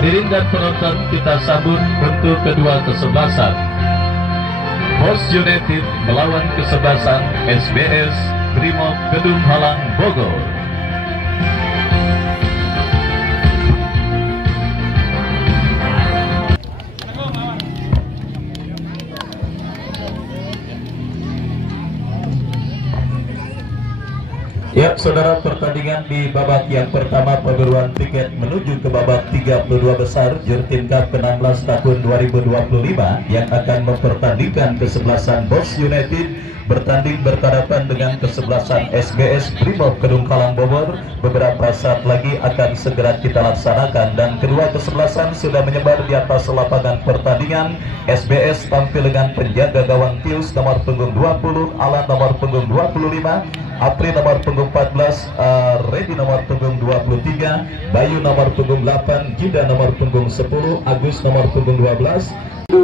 Hadirin dan penonton, kita sambut untuk kedua kesebelasan. Bos United melawan kesebelasan SBS Brimob Kedung Halang Bogor. Ya, saudara, pertandingan di babak yang pertama pemburuan tiket menuju ke babak 32 besar Jurtin Cup ke-16 tahun 2025 yang akan mempertandingkan kesebelasan Bos United bertanding berhadapan dengan kesebelasan SBS Brimob Kedung Halang Bogor. Beberapa saat lagi akan segera kita laksanakan dan kedua kesebelasan sudah menyebar di atas lapangan pertandingan. SBS tampil dengan penjaga gawang Tius nomor punggung 20, Alan nomor punggung 25, Apri nomor punggung 14, Redi nomor punggung 23, Bayu nomor punggung 8, Gida nomor punggung 10, Agus nomor punggung 12,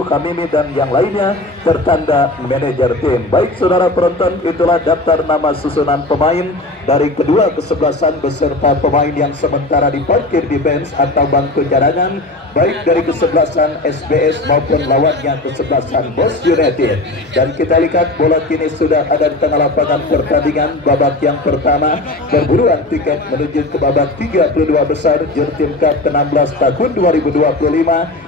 Kamimi dan yang lainnya tertanda manajer tim. Baik saudara penonton, itulah daftar nama susunan pemain dari kedua kesebelasan beserta pemain yang sementara diparkir di bench atau bangku cadangan, baik dari kesebelasan SBS maupun lawannya kesebelasan Bos United. Dan kita lihat bola kini sudah ada di tengah lapangan pertandingan babak yang pertama perburuan tiket menuju ke babak 32 besar Jurtin Cup ke-16 tahun 2025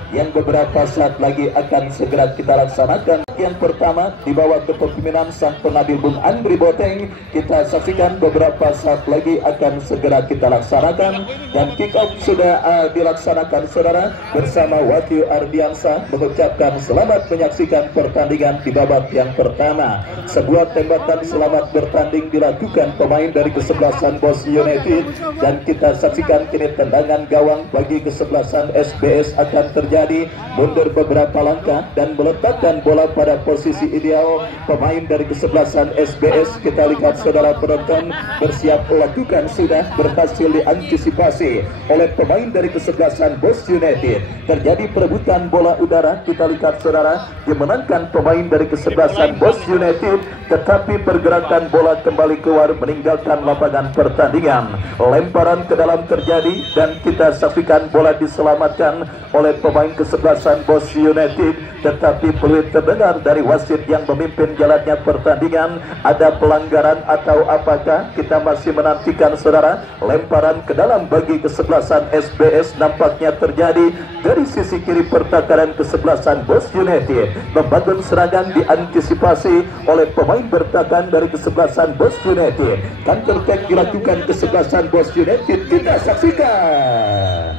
yang beberapa saat lagi akan segera kita laksanakan. Yang pertama di bawah kepemimpinan sang pengadil Bung Andri Boteng, kita saksikan beberapa saat lagi akan segera kita laksanakan. Dan kick off sudah dilaksanakan saudara, bersama Wahyu Ardiansa mengucapkan selamat menyaksikan pertandingan di babak yang pertama. Sebuah tembakan selamat bertanding dilakukan pemain dari kesebelasan Bos United dan kita saksikan kini tendangan gawang bagi kesebelasan SBS akan terjadi, mundur beberapa langkah dan meletakkan bola pada posisi ideal. Pemain dari kesebelasan SBS, kita lihat saudara penonton, bersiap melakukan, sudah berhasil diantisipasi oleh pemain dari kesebelasan Bos United. Terjadi perebutan bola udara, kita lihat saudara, dimenangkan pemain dari kesebelasan Bos United, tetapi pergerakan bola kembali keluar meninggalkan lapangan pertandingan. Lemparan ke dalam terjadi dan kita saksikan bola diselamatkan oleh pemain kesebelasan Bos United, tetapi peluit terdengar dari wasit yang memimpin jalannya pertandingan. Ada pelanggaran atau apakah? Kita masih menantikan saudara. Lemparan ke dalam bagi kesebelasan SBS nampaknya terjadi dari sisi kiri pertahanan kesebelasan Bos United. Membangun serangan diantisipasi oleh pemain bertahan dari kesebelasan Bos United. Counter attack dilakukan kesebelasan Bos United. Kita saksikan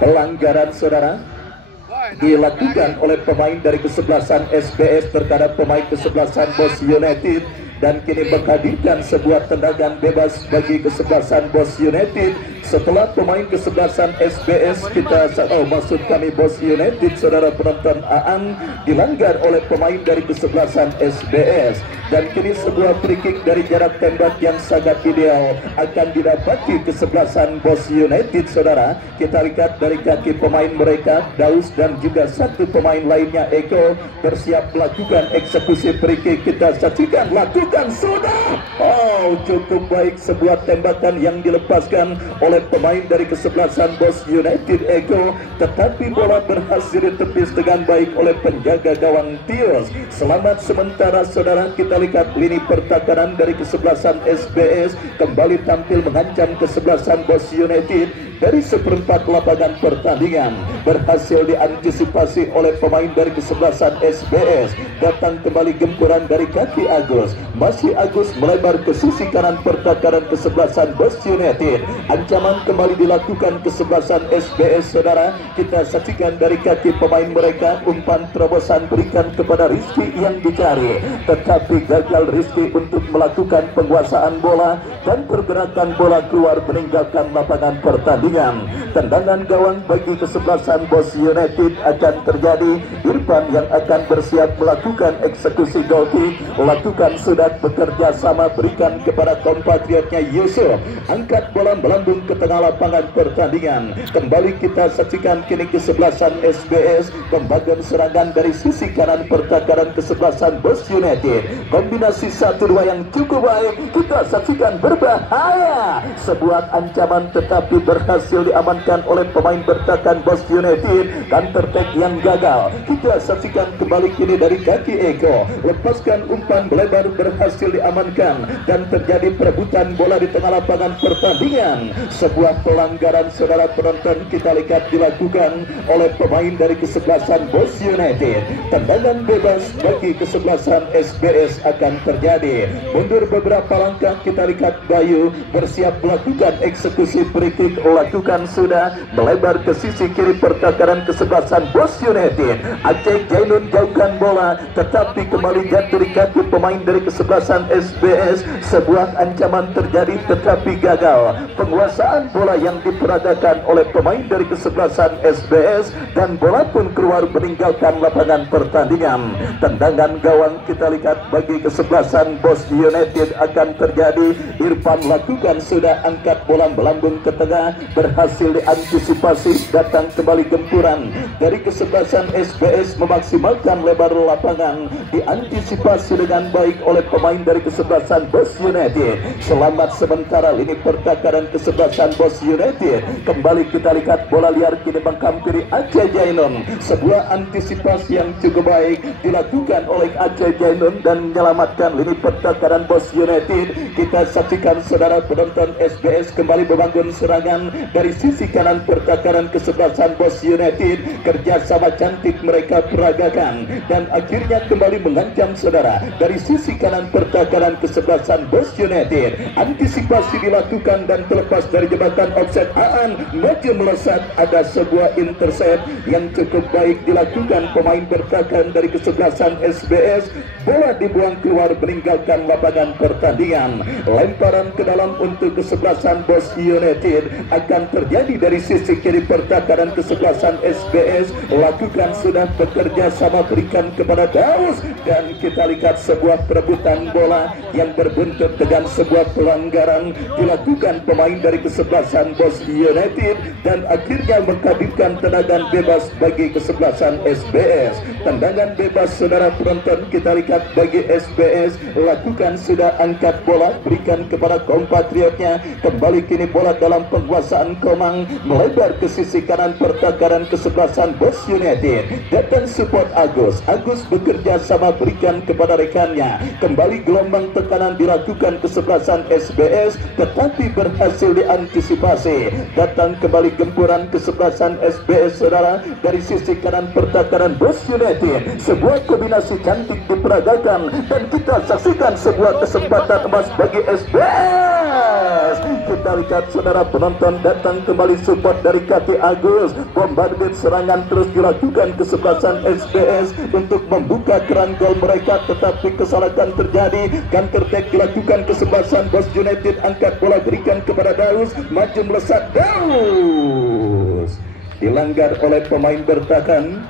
pelanggaran saudara dilakukan oleh pemain dari kesebelasan SBS terhadap pemain kesebelasan Bos United, dan kini menghadirkan sebuah tendangan bebas bagi kesebelasan Bos United setelah pemain kesebelasan SBS maksud kami Bos United saudara penonton Aan dilanggar oleh pemain dari kesebelasan SBS. Dan kini sebuah free kick dari jarak tembak yang sangat ideal akan didapati kesebelasan Bos United saudara. Kita lihat dari kaki pemain mereka, Daus dan juga satu pemain lainnya Eko, bersiap melakukan eksekusi free kick. Kita saksikan, lakukan sudah. Oh, cukup baik sebuah tembakan yang dilepaskan oleh pemain dari kesebelasan Bos United Eko, tetapi bola berhasil ditepis dengan baik oleh penjaga gawang Tios. Selamat sementara saudara, kita kita lihat lini pertahanan dari kesebelasan SBS kembali tampil mengancam kesebelasan Bos United. Dari seperempat lapangan pertandingan berhasil diantisipasi oleh pemain dari kesebelasan SBS. Datang kembali gempuran dari kaki Agus, masih Agus melebar ke sisi kanan pertahanan kesebelasan Bos United. Ancaman kembali dilakukan kesebelasan SBS, saudara. Kita saksikan dari kaki pemain mereka, umpan terobosan berikan kepada Rizky yang dicari, tetapi gagal Rizky untuk melakukan penguasaan bola dan pergerakan bola keluar meninggalkan lapangan pertandingan. Tendangan gawang bagi kesebelasan Bos United akan terjadi. Irfan yang akan bersiap melakukan eksekusi goal kick, lakukan sudah bekerja sama berikan kepada kompatriotnya Yusuf. Angkat bola melambung ke tengah lapangan pertandingan. Kembali kita saksikan kini kesebelasan SBS pembagian serangan dari sisi kanan pertahanan kesebelasan Bos United. Kombinasi 1-2 yang cukup baik kita saksikan, berbahaya. Sebuah ancaman tetapi berhasil diamankan oleh pemain bertahan Bos United. Counter attack yang gagal kita saksikan kembali kini dari kaki Eko, lepaskan umpan melebar berhasil diamankan dan terjadi perebutan bola di tengah lapangan pertandingan. Sebuah pelanggaran, saudara penonton, kita lihat dilakukan oleh pemain dari kesebelasan Bos United. Tendangan bebas bagi kesebelasan SBS akan terjadi. Mundur beberapa langkah kita lihat Bayu bersiap melakukan eksekusi free kick, lakukan sudah melebar ke sisi kiri pertahanan kesebelasan Bos United. Aceh Jainun jauhkan bola tetapi kembali jatuh di kaki pemain dari kesebelasan SBS. Sebuah ancaman terjadi tetapi gagal. Penguasaan bola yang diperagakan oleh pemain dari kesebelasan SBS dan bola pun keluar meninggalkan lapangan pertandingan. Tendangan gawang kita lihat bagi kesebelasan Bos United akan terjadi. Irfan lakukan sudah, angkat bola melambung ke tengah, berhasil diantisipasi. Datang kembali gempuran dari kesebelasan SBS memaksimalkan lebar lapangan, diantisipasi dengan baik oleh pemain dari kesebelasan Bos United. Selamat sementara lini pertahanan kesebelasan Bos United. Kembali kita lihat bola liar kini menghampiri Aceh Jainun. Sebuah antisipasi yang cukup baik dilakukan oleh Aceh Jainun dan menyelamatkan lini pertahanan Bos United. Kita saksikan saudara penonton, SBS kembali membangun serangan dari sisi kanan pertahanan kesebelasan Bos United. Kerjasama cantik mereka peragakan dan akhirnya kembali mengancam saudara dari sisi kanan pertahanan kesebelasan Bos United. Antisipasi dilakukan dan terlepas dari jembatan offset. Aan maju melesat, ada sebuah intercept yang cukup baik dilakukan pemain bertahan dari kesebelasan SBS. Bola dibuang keluar meninggalkan lapangan pertandingan. Lemparan ke dalam untuk kesebelasan Bos United akan terjadi dari sisi kiri pertahanan kesebelasan SBS. Lakukan sudah bekerja sama berikan kepada Daus dan kita lihat sebuah perebutan bola yang berbuntut dengan sebuah pelanggaran dilakukan pemain dari kesebelasan Bos United dan akhirnya menghadirkan tendangan bebas bagi kesebelasan SBS. Tendangan bebas saudara penonton kita lihat bagi SBS, lakukan sudah, angkat bola berikan kepada kompatriotnya. Kembali kini bola dalam penguasaan Komang melebar ke sisi kanan pertahanan kesebelasan Bos United. Datang support Agus. Agus bekerja sama berikan kepada rekannya. Kembali gelombang tekanan dilakukan kesebelasan SBS tetapi berhasil diantisipasi. Datang kembali gempuran kesebelasan SBS saudara dari sisi kanan pertahanan Bos United. Sebuah kombinasi cantik diperagakan dan kita saksikan sebuah kesempatan emas bagi SBS. Kita lihat saudara penonton, datang kembali support dari kaki Agus. Bombardir serangan terus dilakukan kesebelasan SBS untuk membuka keran gol mereka tetapi kesalahan terjadi. Counter attack dilakukan kesebelasan Bos United. Angkat bola berikan kepada Daus, maju melesat Daus. Dilanggar oleh pemain bertahan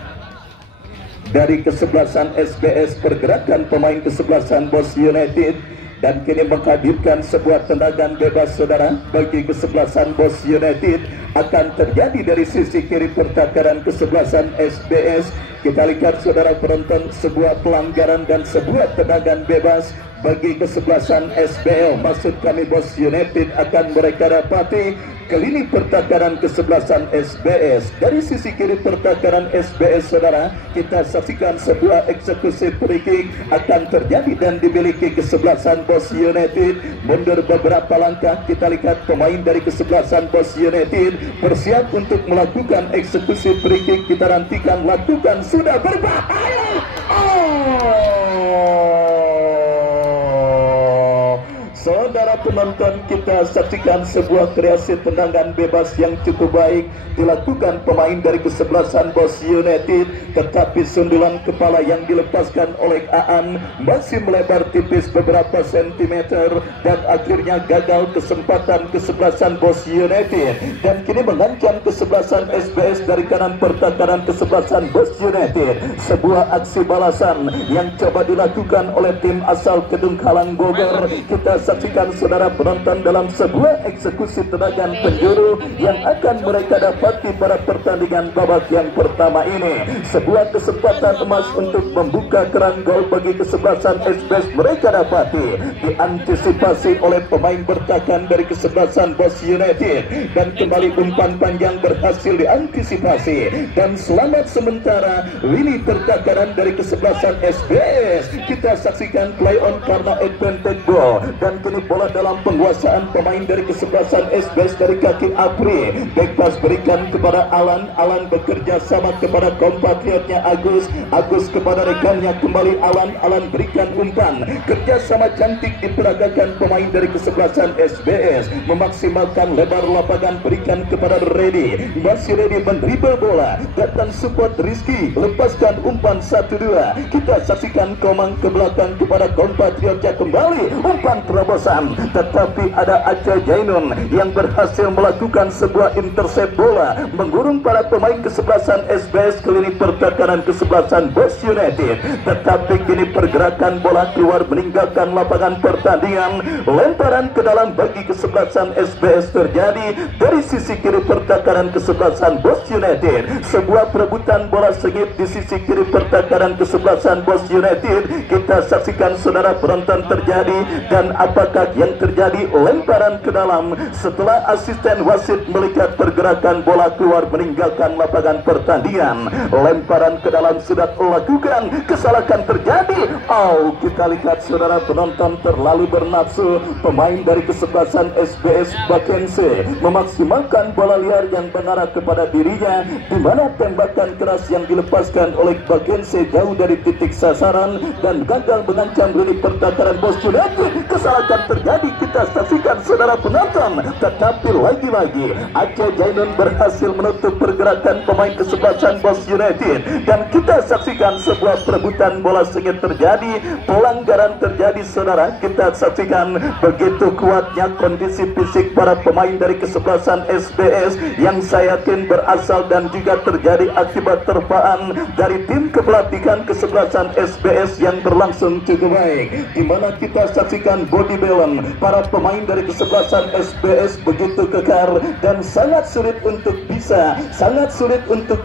dari kesebelasan SBS. Pergerakan pemain kesebelasan Bos United dan kini menghadirkan sebuah tendangan bebas saudara bagi kesebelasan Bos United akan terjadi dari sisi kiri pertahanan kesebelasan SBS. Kita lihat saudara penonton, sebuah pelanggaran dan sebuah tendangan bebas bagi kesebelasan SBL. Maksud kami Bos United akan mereka dapati ke lini pertahanan kesebelasan SBS. Dari sisi kiri pertahanan SBS, saudara, kita saksikan sebuah eksekusi free kick akan terjadi dan dimiliki kesebelasan Boston United. Mundur beberapa langkah, kita lihat pemain dari kesebelasan Boston United bersiap untuk melakukan eksekusi free kick. Kita nantikan, lakukan, sudah berbahaya. Saudara penonton, kita saksikan sebuah kreasi tendangan bebas yang cukup baik dilakukan pemain dari kesebelasan Boston United, tetapi sundulan kepala yang dilepaskan oleh Aan masih melebar tipis beberapa sentimeter dan akhirnya gagal kesempatan kesebelasan Boston United, dan kini mengancam kesebelasan SBS dari kanan pertahanan kesebelasan Boston United. Sebuah aksi balasan yang coba dilakukan oleh tim asal Kedung Halang Bogor. Kita saksikan, saudara penonton, dalam sebuah eksekusi tendangan penjuru yang akan mereka dapati pada pertandingan babak yang pertama ini. Sebuah kesempatan emas untuk membuka keran gol bagi kesebelasan SBS mereka dapati diantisipasi oleh pemain bertahan dari kesebelasan Boston United, dan kembali umpan panjang berhasil diantisipasi, dan selamat sementara lini pertahanan dari kesebelasan SBS. Kita saksikan play on karena advantage ball, dan kini bola dalam penguasaan pemain dari kesebelasan SBS dari kaki Apri. Back pass berikan kepada Alan. Alan bekerja sama kepada kompatriotnya Agus. Agus kepada rekannya kembali Alan. Alan berikan umpan. Kerjasama cantik diperagakan pemain dari kesebelasan SBS, memaksimalkan lebar lapangan, berikan kepada Reddy. Masih Reddy mendribble bola, datang support Rizky, lepaskan umpan 1-2. Kita saksikan Komang ke belakang kepada kompatriotnya kembali, umpan terobosan, tetapi ada Aceh Jainun yang berhasil melakukan sebuah intercept bola, menggurung para pemain kesebelasan SBS ke lini pertahanan kesebelasan Boston United. Tetapi kini pergerakan bola keluar meninggalkan lapangan pertandingan, lemparan ke dalam bagi kesebelasan SBS terjadi dari sisi kiri pertahanan kesebelasan Boston United. Sebuah perebutan bola sengit di sisi kiri pertahanan kesebelasan Boston United. Kita saksikan, saudara penonton, terjadi, dan apakah yang terjadi? Lemparan ke dalam setelah asisten wasit melihat pergerakan bola keluar meninggalkan lapangan pertandingan. Lemparan ke dalam sudah lakukan, kesalahan terjadi. Kita lihat, saudara penonton, terlalu bernafsu pemain dari kesebelasan SBS Bakense memaksimalkan bola liar yang mengarah kepada dirinya, di mana tembakan keras yang dilepaskan oleh Bakense jauh dari titik sasaran dan gagal mengancam lini pertahanan Boston United. Kesalahan terjadi, kita saksikan, saudara penonton, tetapi lagi-lagi Aceh Jainun berhasil menutup pergerakan pemain kesebelasan Boston United, dan kita saksikan sebuah perebutan bola sengit terjadi, pelanggaran terjadi, saudara. Kita saksikan begitu kuatnya kondisi fisik para pemain dari kesebelasan SBS yang saya yakin berasal dan juga terjadi akibat terpaan dari tim kepelatihan kesebelasan SBS yang berlangsung cukup baik, di mana kita saksikan body balance para pemain dari kesebelasan SBS begitu kekar dan sangat sulit untuk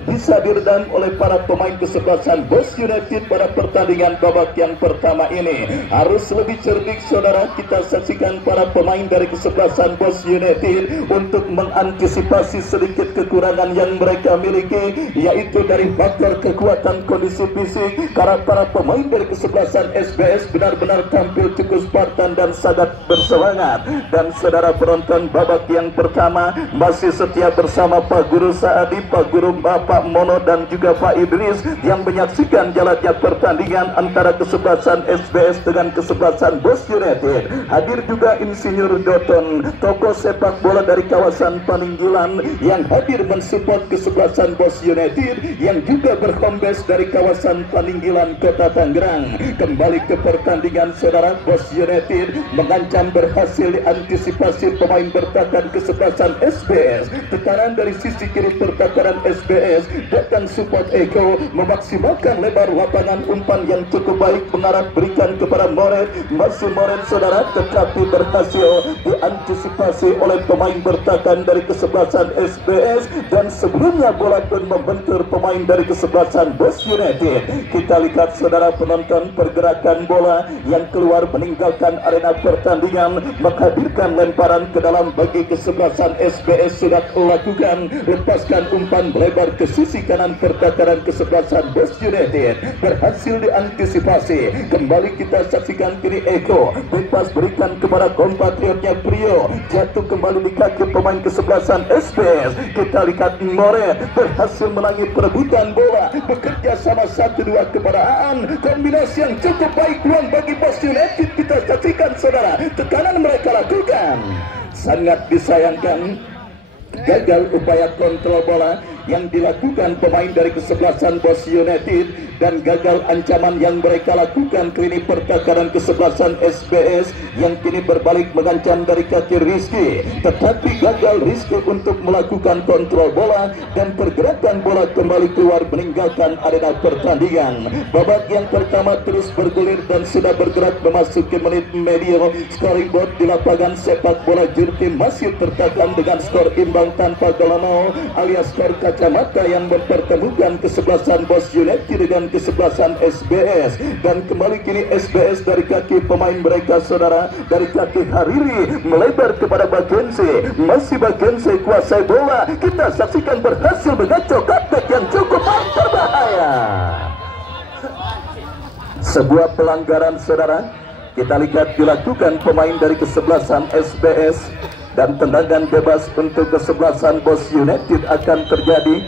bisa diredam oleh para pemain kesebelasan Boston United pada pertandingan babak yang pertama ini. Harus lebih cerdik, saudara. Kita saksikan para pemain dari kesebelasan Boston United untuk mengantisipasi sedikit kekurangan yang mereka miliki, yaitu dari faktor kekuatan kondisi fisik, karena para pemain dari kesebelasan SBS benar-benar tampil cukup Spartan dan sangat bersemangat. Dan saudara penonton, babak yang pertama masih setia bersama Pak Guru Saadi, Pak Guru Bapak Mono, dan juga Pak Idris yang menyaksikan jalannya pertandingan antara kesebelasan SBS dengan kesebelasan Boston United. Hadir juga Insinyur Doton, tokoh sepak bola dari kawasan Paninggilan, yang hadir mensupport kesebelasan Boston United yang juga berkombes dari kawasan Paninggilan, Kota Tangerang. Kembali ke pertandingan, saudara. Boston United mengancam, berhasil diantisipasi pemain bertahan kesebelasan SBS. Tekanan dari sisi kiri pertahanan SBS, datang support Eko, memaksimalkan lebar lapangan, umpan yang cukup baik mengarah berikan kepada Moret. Masih Moret, saudara, tetapi berhasil diantisipasi oleh pemain bertahan dari kesebelasan SBS, dan sebelumnya bola pun membentur pemain dari kesebelasan Boston United. Kita lihat, saudara penonton, pergerakan bola yang keluar meninggalkan arena pertandingan pertandingan, menghadirkan lemparan ke dalam bagi kesebelasan SBS sudah lakukan, lepaskan umpan melebar ke sisi kanan pertahanan kesebelasan Bos United, berhasil diantisipasi. Kembali kita saksikan kini Eko bebas berikan kepada kompatriotnya Prio, jatuh kembali di kaki pemain kesebelasan SBS. Kita lihat Moret berhasil menangi perebutan bola, bekerja sama 1-2 kepada Aan, kombinasi yang cukup baik peluang bagi Bos United. Kita saksikan saudara, tekanan mereka lakukan, sangat disayangkan gagal upaya kontrol bola yang dilakukan pemain dari kesebelasan Bos United, dan gagal ancaman yang mereka lakukan kini pertahanan kesebelasan SBS yang kini berbalik mengancam dari kaki Rizky, tetapi gagal Rizky untuk melakukan kontrol bola dan pergerakan bola kembali keluar meninggalkan arena pertandingan. Babak yang pertama terus bergulir dan sudah bergerak memasuki menit medial. Scoreboard di lapangan sepak bola Jurtim masih tertekan dengan skor imbang tanpa gol nol, alias skor kacamata yang mempertemukan kesebelasan Bos United dengan kesebelasan SBS. Dan kembali kini SBS dari kaki pemain mereka saudara, dari kaki Hariri melebar kepada Bagense, masih Bagense kuasai bola. Kita saksikan berhasil mengacau cutback yang cukup berbahaya. Sebuah pelanggaran saudara, kita lihat dilakukan pemain dari kesebelasan SBS, dan tendangan bebas untuk kesebelasan Bos United akan terjadi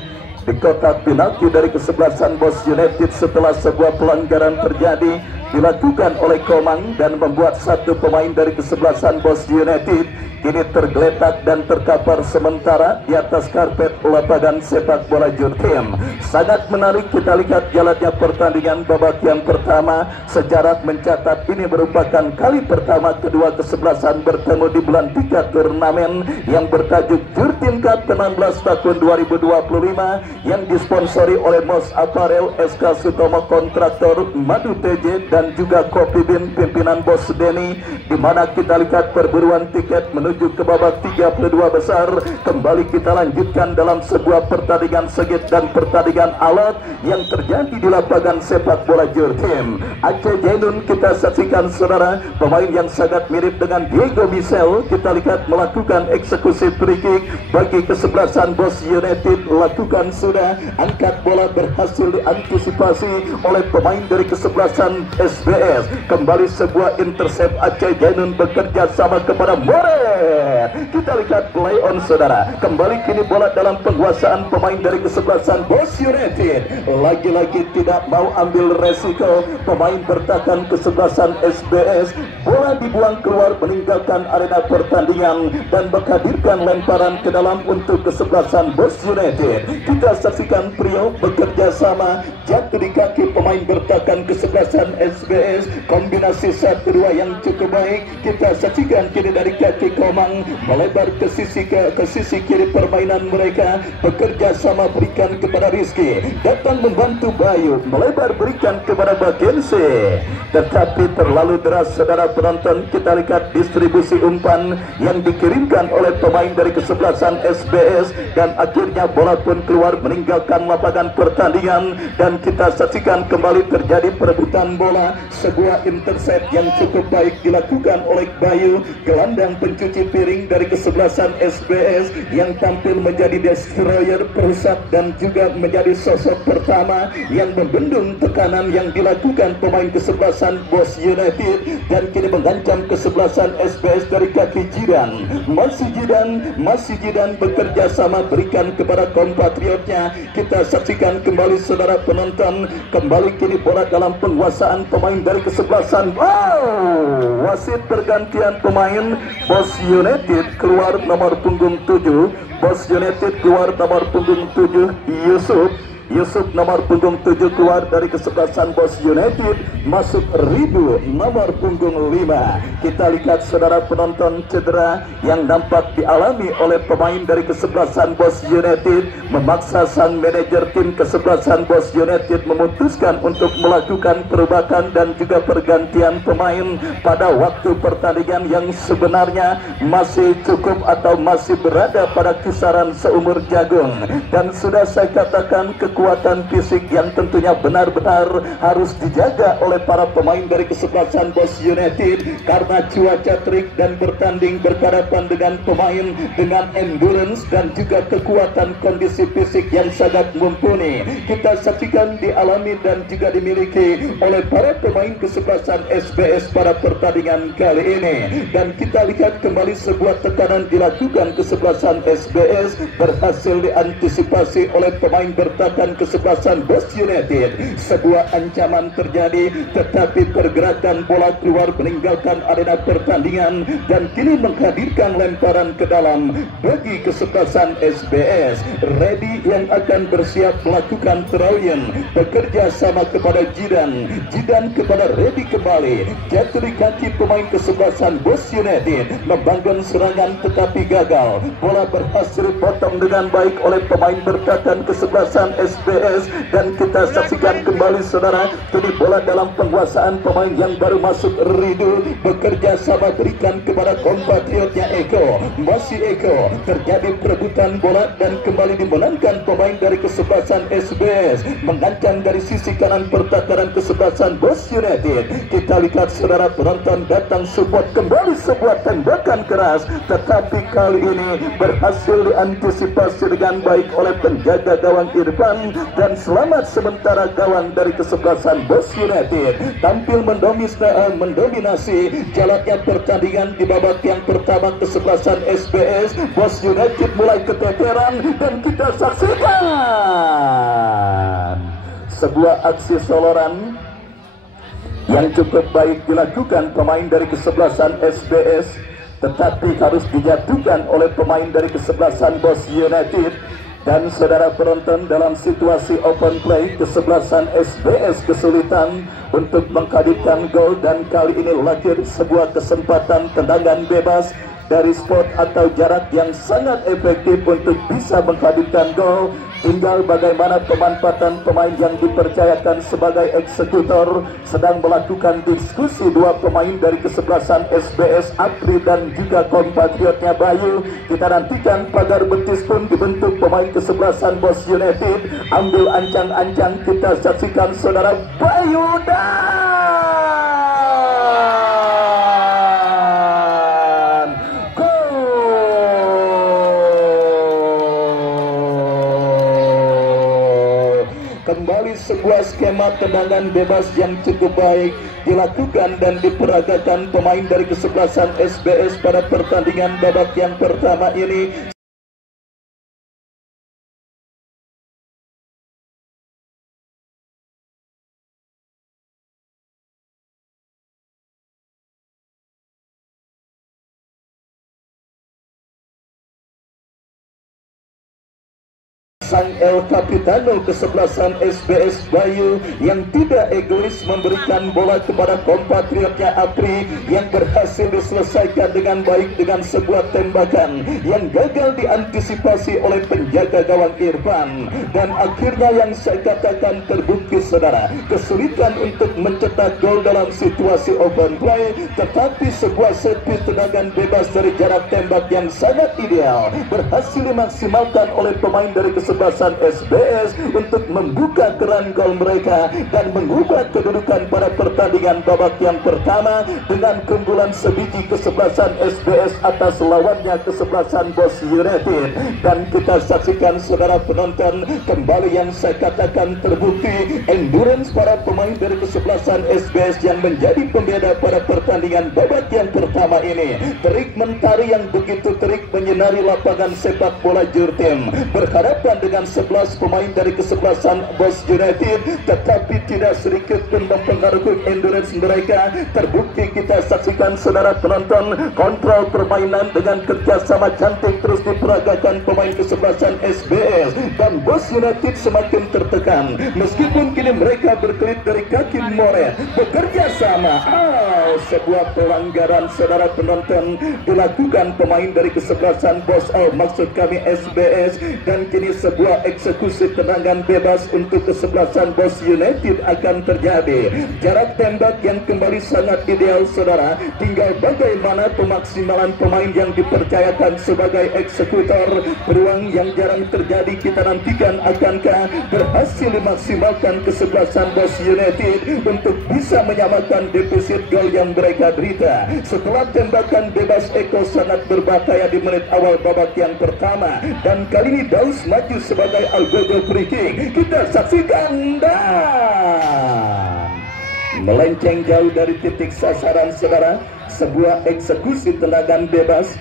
di kotak penalti dari kesebelasan Bos United setelah sebuah pelanggaran terjadi dilakukan oleh Komang dan membuat satu pemain dari kesebelasan Bos United kini tergeletak dan terkapar sementara di atas karpet lapangan sepak bola Jurtim. Sangat menarik kita lihat jalannya pertandingan babak yang pertama. Sejarah mencatat ini merupakan kali pertama kedua kesebelasan bertemu di bulan 3 turnamen yang bertajuk Jurtim Cup 16 tahun 2025 yang disponsori oleh Mos Apparel, SK Sutomo Kontraktor, Madu TJ dan juga Kopi Bin pimpinan Bos Denny, di mana kita lihat perburuan tiket menuju ke babak 32 besar. Kembali kita lanjutkan dalam sebuah pertandingan sengit dan pertandingan alat yang terjadi di lapangan sepak bola Jurtim. Aceh Jainun kita saksikan saudara, pemain yang sangat mirip dengan Diego Michel. Kita lihat melakukan eksekusi free kick bagi kesebelasan Bos United, lakukan sudah, angkat bola berhasil diantisipasi oleh pemain dari kesebelasan SBS. Kembali sebuah intercept, Aceh Jainun bekerja sama kepada More. Kita lihat play on saudara, kembali kini bola dalam penguasaan pemain dari kesebelasan Bos United. Lagi-lagi tidak mau ambil resiko pemain bertahan kesebelasan SBS. Bola dibuang keluar meninggalkan arena pertandingan dan menghadirkan lemparan ke dalam untuk kesebelasan Bos United. Kita saksikan Prio bekerja sama, jatuh di kaki pemain bertahan kesebelasan SBS, kombinasi 1-2 yang cukup baik. Kita saksikan kini dari kaki Komang melebar ke sisi kiri permainan mereka, bekerja sama berikan kepada Rizky, datang membantu Bayu, melebar berikan kepada Bagense, tetapi terlalu deras saudara penonton. Kita lihat distribusi umpan yang dikirimkan oleh pemain dari kesebelasan SBS dan akhirnya bola pun keluar meninggalkan lapangan pertandingan. Dan kita saksikan kembali terjadi perebutan bola, sebuah intercept yang cukup baik dilakukan oleh Bayu, gelandang pencuci piring dari kesebelasan SBS yang tampil menjadi destroyer, perusak dan juga menjadi sosok pertama yang membendung tekanan yang dilakukan pemain kesebelasan Bos United, dan kini mengancam kesebelasan SBS dari kaki Jidan. Masih Jidan bekerja sama berikan kepada kompatriotnya. Kita saksikan kembali saudara penonton, kembali kini bola dalam penguasaan pemain dari kesebelasan. Wasit pergantian pemain. Bos United keluar nomor punggung 7. Bos United keluar nomor punggung 7 Yusuf nomor punggung 7 keluar dari kesebelasan Bos United, masuk Ridu nomor punggung 5. Kita lihat saudara penonton, cedera yang nampak dialami oleh pemain dari kesebelasan Bos United memaksa sang manajer tim kesebelasan Bos United memutuskan untuk melakukan perubahan dan juga pergantian pemain pada waktu pertandingan yang sebenarnya masih cukup atau masih berada pada kisaran seumur jagung. Dan sudah saya katakan, kekuatan fisik yang tentunya benar-benar harus dijaga oleh para pemain dari kesebelasan Bos United, karena cuaca terik dan bertanding berhadapan dengan pemain dengan endurance dan juga kekuatan kondisi fisik yang sangat mumpuni. Kita saksikan dialami dan juga dimiliki oleh para pemain kesebelasan SBS pada pertandingan kali ini, dan kita lihat kembali sebuah tekanan dilakukan kesebelasan SBS berhasil diantisipasi oleh pemain bertahan kesebelasan Bos United. Sebuah ancaman terjadi, tetapi pergerakan bola keluar meninggalkan arena pertandingan dan kini menghadirkan lemparan ke dalam bagi kesebelasan SBS. Ready yang akan bersiap melakukan throw-in, bekerja sama kepada Jidan kepada Ready kembali, jatuh di kaki pemain kesebelasan Bos United, membangun serangan tetapi gagal. Bola berhasil potong dengan baik oleh pemain bertahan kesebelasan SBS, dan kita saksikan kembali saudara, kini bola dalam penguasaan pemain yang baru masuk Ridu, bekerja sama berikan kepada kompatriotnya Eko. Masih Eko, terjadi perebutan bola dan kembali dimenangkan pemain dari kesebelasan SBS, mengancam dari sisi kanan pertahanan kesebelasan Bos United. Kita lihat saudara penonton datang support kembali, sebuah tembakan keras, tetapi kali ini berhasil diantisipasi dengan baik oleh penjaga gawang Irfan, dan selamat sementara gawang dari kesebelasan Bos United tampil mendominasi jalannya pertandingan di babak yang pertama. Kesebelasan SBS Bos United mulai keteteran, dan kita saksikan sebuah aksi soloran yang cukup baik dilakukan pemain dari kesebelasan SBS, tetapi harus dijatuhkan oleh pemain dari kesebelasan Bos United. Dan saudara penonton, dalam situasi open play kesebelasan SBS kesulitan untuk menghadirkan gol, dan kali ini lahir sebuah kesempatan tendangan bebas dari spot atau jarak yang sangat efektif untuk bisa menghadirkan gol. Tinggal bagaimana pemanfaatan pemain yang dipercayakan sebagai eksekutor. Sedang melakukan diskusi dua pemain dari kesebelasan SBS, Apri dan juga kompatriotnya Bayu. Kita nantikan pagar betis pun dibentuk pemain kesebelasan Bos United. Ambil ancang-ancang, kita saksikan saudara, Bayu kembali. Sebuah skema tendangan bebas yang cukup baik dilakukan dan diperagakan pemain dari kesebelasan SBS pada pertandingan babak yang pertama ini. Sang El Capitano kesebelasan SBS Bayu yang tidak egois memberikan bola kepada kompatriotnya Apri, yang berhasil diselesaikan dengan baik dengan sebuah tembakan yang gagal diantisipasi oleh penjaga gawang Irfan. Dan akhirnya yang saya katakan terbukti saudara, kesulitan untuk mencetak gol dalam situasi open play, tetapi sebuah set piece tendangan bebas dari jarak tembak yang sangat ideal berhasil dimaksimalkan oleh pemain dari kesebelasan SBS untuk membuka keran gol mereka dan mengubah kedudukan pada pertandingan babak yang pertama dengan keunggulan sebiji kesebelasan SBS atas lawannya kesebelasan Bos United. Dan kita saksikan saudara penonton, kembali yang saya katakan terbukti endurance para pemain dari kesebelasan SBS yang menjadi pembeda pada pertandingan babak yang pertama ini. Terik mentari yang begitu terik menyinari lapangan sepak bola Jurtim, berhadapan dengan 11 pemain dari kesebelasan Bos United, tetapi tidak sedikit pun mempengaruhi endurance mereka. Terbukti kita saksikan saudara penonton, kontrol permainan dengan kerjasama cantik terus diperagakan pemain kesebelasan SBS, dan Bos United semakin tertekan meskipun kini mereka berkelit dari kaki Moret, bekerja sama. Sebuah pelanggaran saudara penonton dilakukan pemain dari kesebelasan Bos maksud kami SBS, dan kini sebuah sebuah eksekusi tendangan bebas untuk kesebelasan Bos United akan terjadi. Jarak tembak yang kembali sangat ideal saudara, tinggal bagaimana pemaksimalan pemain yang dipercayakan sebagai eksekutor. Peluang yang jarang terjadi kita nantikan, akankah berhasil dimaksimalkan kesebelasan Bos United untuk bisa menyamakan defisit gol yang mereka derita. Setelah tembakan bebas Eko sangat berbahaya di menit awal babak yang pertama, dan kali ini Daus maju sebagai Algojo free kick. Kita saksikan dan melenceng jauh dari titik sasaran saudara. Sebuah eksekusi tendangan bebas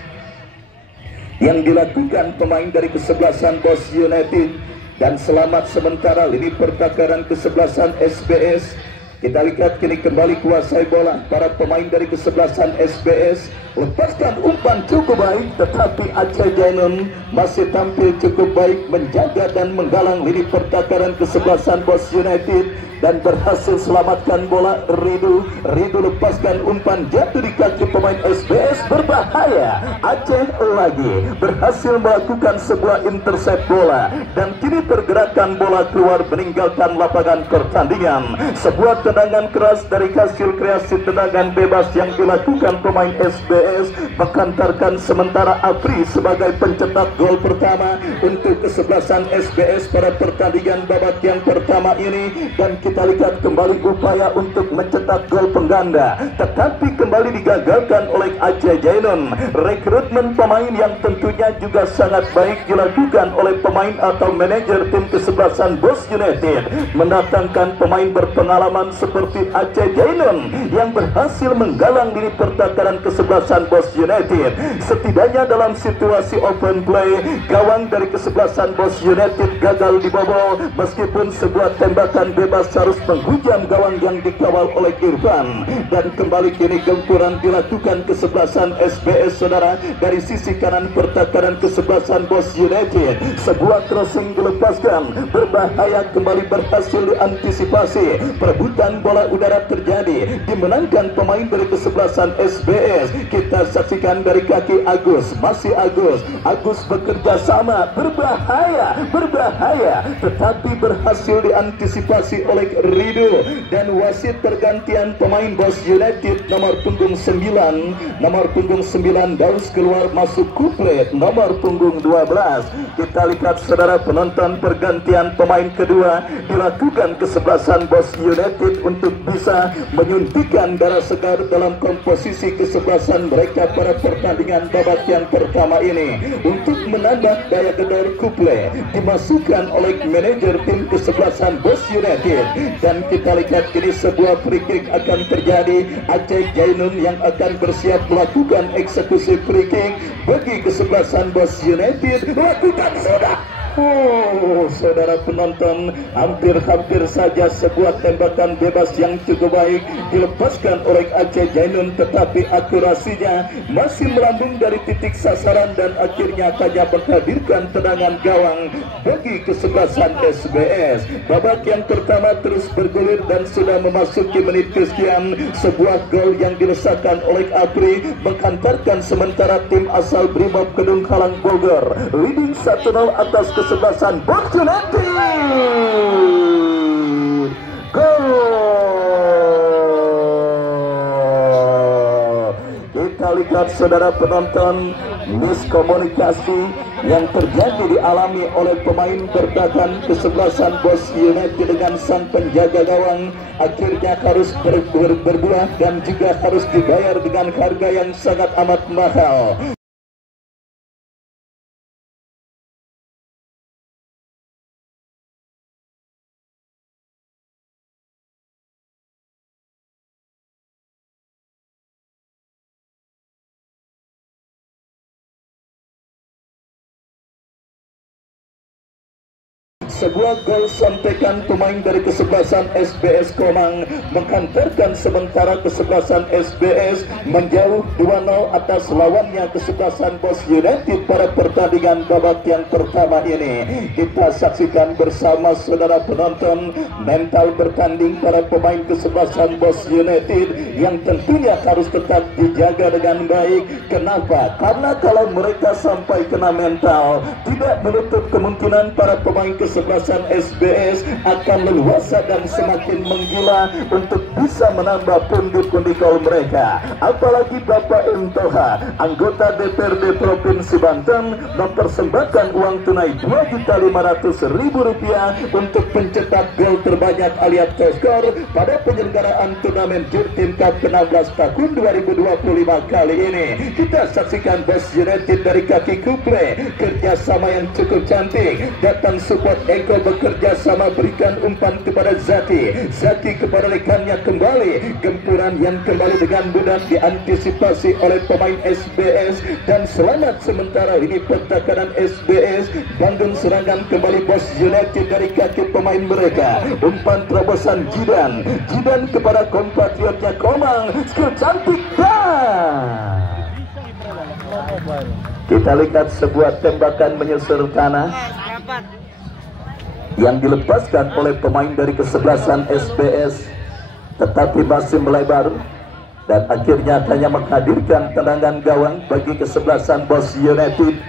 yang dilakukan pemain dari kesebelasan Bos United, dan selamat sementara lini pertahanan kesebelasan SBS. Kita lihat kini kembali kuasai bola para pemain dari kesebelasan SBS. Lepaskan umpan cukup baik, tetapi Aceh Jainun masih tampil cukup baik menjaga dan menggalang lini pertahanan kesebelasan Bos United dan berhasil selamatkan bola. Ridu lepaskan umpan, jatuh di kaki pemain SBS, berbahaya. Aceh lagi berhasil melakukan sebuah intercept bola, dan kini pergerakan bola keluar meninggalkan lapangan pertandingan. Sebuah tendangan keras dari hasil kreasi tendangan bebas yang dilakukan pemain SBS mengantarkan sementara Apri sebagai pencetak gol pertama untuk kesebelasan SBS pada pertandingan babak yang pertama ini. Dan kita lihat kembali upaya untuk mencetak gol pengganda, tetapi kembali digagalkan oleh Aceh Jainun. Rekrutmen pemain yang tentunya juga sangat baik dilakukan oleh pemain atau manajer tim kesebelasan Bos United, mendatangkan pemain berpengalaman seperti Aceh Jainun yang berhasil menggalang lini pertahanan kesebelasan Bos United. Setidaknya dalam situasi open play, gawang dari kesebelasan Bos United gagal dibobol, meskipun sebuah tembakan bebas harus menghujam gawang yang dikawal oleh Irfan. Dan kembali kini gempuran dilakukan kesebelasan SBS saudara dari sisi kanan pertahanan kesebelasan Bos United. Sebuah crossing dilepaskan, berbahaya, kembali berhasil diantisipasi. Perebutan bola udara terjadi, dimenangkan pemain dari kesebelasan SBS. Kita saksikan dari kaki Agus, masih Agus bekerja sama, berbahaya, tetapi berhasil diantisipasi oleh Rido. Dan wasit pergantian pemain Bos United nomor punggung 9 Daus keluar, masuk Kuplet nomor punggung 12. Kita lihat saudara penonton, pergantian pemain kedua dilakukan kesebelasan Bos United untuk bisa menyuntikkan darah segar dalam komposisi kesebelasan mereka pada pertandingan babak yang pertama ini. Untuk menambah daya gedor, Kuple dimasukkan oleh manajer tim kesebelasan Bos United. Dan kita lihat kini sebuah free kick akan terjadi. Aceh Jainun yang akan bersiap melakukan eksekusi free kick bagi kesebelasan Bos United. Lakukan sudah. Saudara penonton, hampir saja sebuah tembakan bebas yang cukup baik dilepaskan oleh Aceh Jainun, tetapi akurasinya masih melambung dari titik sasaran dan akhirnya saja menghadirkan tendangan gawang bagi kesebelasan SBS. Babak yang pertama terus bergulir dan sudah memasuki menit kesekian. Sebuah gol yang dilesakan oleh Apri mengantarkan sementara tim asal Brimob Kedung Halang Bogor leading 1-0 atas kesebelasan Bos United. Gol! Kita lihat saudara penonton, miskomunikasi yang terjadi dialami oleh pemain bertahan kesebelasan Bos United dengan sang penjaga gawang, akhirnya harus berbuah dan juga harus dibayar dengan harga yang sangat amat mahal. sebuah gol sontekan pemain dari kesebelasan SBS Komang menghantarkan sementara kesebelasan SBS menjauh 2-0 atas lawannya kesebelasan Bos United pada pertandingan babak yang pertama ini. Kita saksikan bersama saudara penonton mental bertanding para pemain kesebelasan Bos United yang tentunya harus tetap dijaga dengan baik. Kenapa? Karena kalau mereka sampai kena mental, tidak menutup kemungkinan para pemain kesebelasan SBS akan leluasa dan semakin menggila untuk bisa menambah pundi-pundi gol mereka. Apalagi Bapak Toha, anggota DPRD Provinsi Banten, mempersembahkan uang tunai Rp2.500.000 untuk pencetak gol terbanyak alias top skor pada penyelenggaraan turnamen Jurtin Cup ke-16 tahun 2025 kali ini. Kita saksikan Bos United dari kaki Kuple, kerjasama yang cukup cantik. Datang support Eko bekerja sama berikan umpan kepada Zaki kepada rekannya kembali. Gempuran yang kembali dengan mudah diantisipasi oleh pemain SBS dan selamat sementara ini pertahanan SBS. Bangun serangan kembali Bos United dari kaki pemain mereka. Umpan terobosan Jidan kepada kompatriotnya Komang, skill cantik dan kita lihat sebuah tembakan menyusur tanah yang dilepaskan oleh pemain dari kesebelasan SBS, tetapi masih melebar dan akhirnya hanya menghadirkan tendangan gawang bagi kesebelasan Bos United.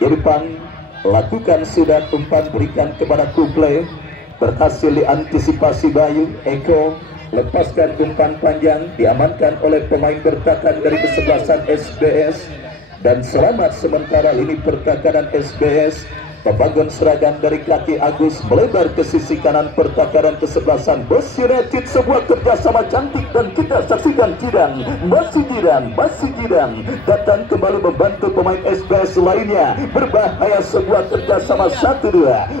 Irfan lakukan sudah umpan berikan kepada Kuple, berhasil diantisipasi Bayu. Eko lepaskan umpan panjang, diamankan oleh pemain bertahan dari kesebelasan SBS dan selamat sementara ini pertahanan SBS. Pembangun serangan dari kaki Agus melebar ke sisi kanan pertahanan kesebelasan Bos United. Sebuah kerjasama cantik dan kita saksikan Jidan datang kembali membantu pemain SBS lainnya. Berbahaya sebuah kerjasama 1-2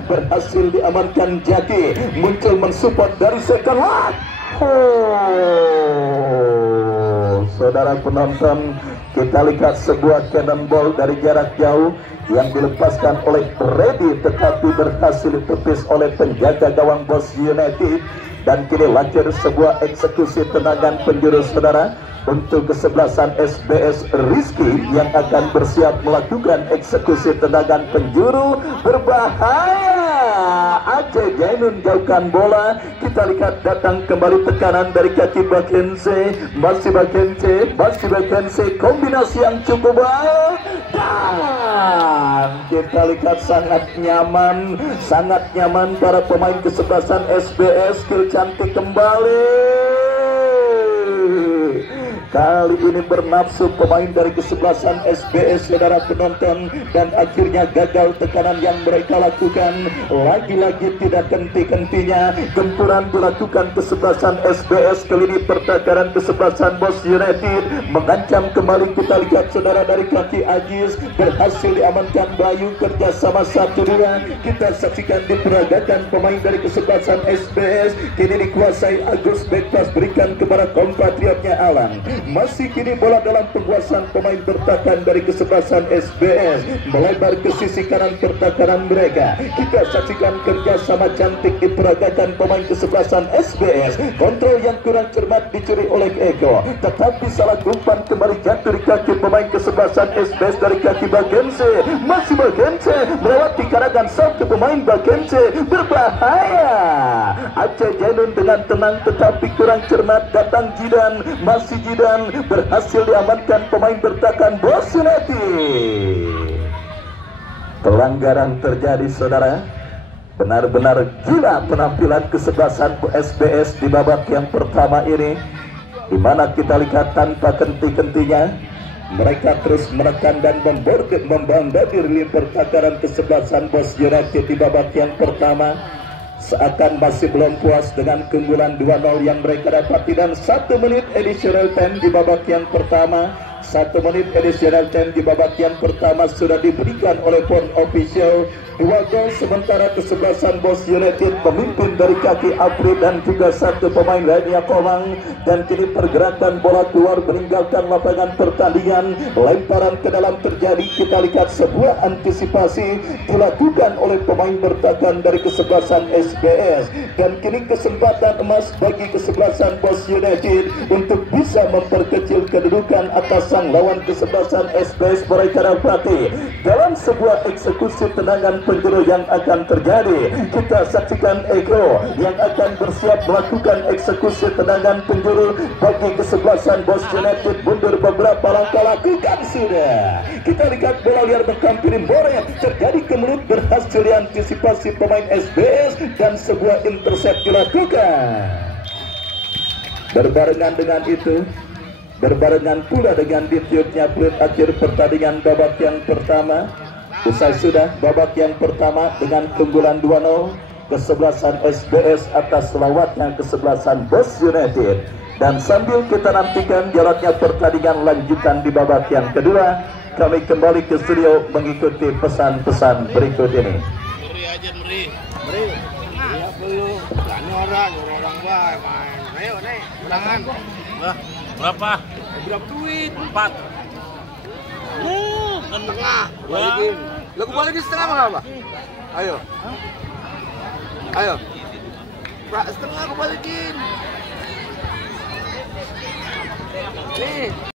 berhasil diamankan. Jaki muncul mensupport dari second line. Saudara penonton, kita lihat sebuah cannonball dari jarak jauh yang dilepaskan oleh Freddy tetapi berhasil ditepis oleh penjaga gawang Bos United dan kini lanjut sebuah eksekusi tendangan penjuru saudara untuk kesebelasan SBS. Rizky yang akan bersiap melakukan eksekusi tendangan penjuru. Berbahaya, Aceh Jainun jauhkan bola. Kita lihat datang kembali tekanan dari kaki Bakense, masih Bakense, kombinasi yang cukup baik dan kita lihat sangat nyaman para pemain kesebelasan SBS. Skill cantik kembali. Kali ini bernafsu pemain dari kesebelasan SBS saudara penonton dan akhirnya gagal tekanan yang mereka lakukan. Lagi-lagi tidak henti-hentinya gempuran dilakukan kesebelasan SBS. Kali ini pertahanan kesebelasan Bos United mengancam kembali. Kita lihat saudara dari kaki Ajis berhasil diamankan Bayu, kerjasama 1-2. Kita saksikan diperagakan pemain dari kesebelasan SBS. Kini dikuasai Agus, bebas berikan kepada kompatriotnya Alan. Masih kini bola dalam penguasaan pemain bertahan dari kesebelasan SBS melebar ke sisi kanan pertahanan mereka. Kita saksikan kerjasama cantik diperagakan pemain kesebelasan SBS. Kontrol yang kurang cermat dicuri oleh Eko, tetapi salah umpan kembali jatuh di kaki pemain kesebelasan SBS dari kaki Bakense. Masih Bakense melewati karangan satu pemain Bakense. Berbahaya. Aceh Jainun dengan tenang tetapi kurang cermat. Datang Jidan, masih Jidan berhasil diamankan pemain bertahan Bos United. Pelanggaran terjadi saudara. Benar-benar gila penampilan kesebelasan SBS di babak yang pertama ini, di mana kita lihat tanpa henti-hentinya mereka terus menekan dan membandadir pertahanan kesebelasan Bos United di babak yang pertama. Seakan masih belum puas dengan keunggulan 2-0 yang mereka dapati dan 1 menit additional time di babak yang pertama. 1 menit additional time di babak yang pertama sudah diberikan oleh Pon Official. 2 gol, sementara kesebelasan Bos United pemimpin dari kaki April dan juga 1 pemain lainnya Komang. Dan kini pergerakan bola keluar meninggalkan lapangan pertandingan. Lemparan ke dalam terjadi. Kita lihat sebuah antisipasi dilakukan oleh pemain bertahan dari kesebelasan SBS. Dan kini kesempatan emas bagi kesebelasan Bos United untuk bisa memperkecil kedudukan atas sang lawan kesebelasan SBS. Mereka dapati dalam sebuah eksekusi tendangan penjuru yang akan terjadi. Kita saksikan Eko yang akan bersiap melakukan eksekusi tendangan penjuru bagi kesebelasan Bos United. Mundur beberapa langkah, lakukan sudah. Kita lihat bola liar berkampir More terjadi kemelut, berhasil diantisipasi pemain SBS dan sebuah intercept dilakukan. Berbarengan dengan itu, berbarengan pula dengan ditiupnya peluit akhir pertandingan babak yang pertama. Usai sudah babak yang pertama dengan keunggulan 2-0 kesebelasan SBS atas lawatnya kesebelasan Bos United. Dan sambil kita nantikan jalannya pertandingan lanjutan di babak yang kedua, kami kembali ke studio mengikuti pesan-pesan berikut ini. Meri aja, meri. Iya perlu. Berani orang baik main. Ayo nih, ulangan. Berapa? Berapa duit? 4. Setengah. Balikin. Lagu balikin setengah mah apa? Ayo. Ayo. Setengah aku balikin. Nih.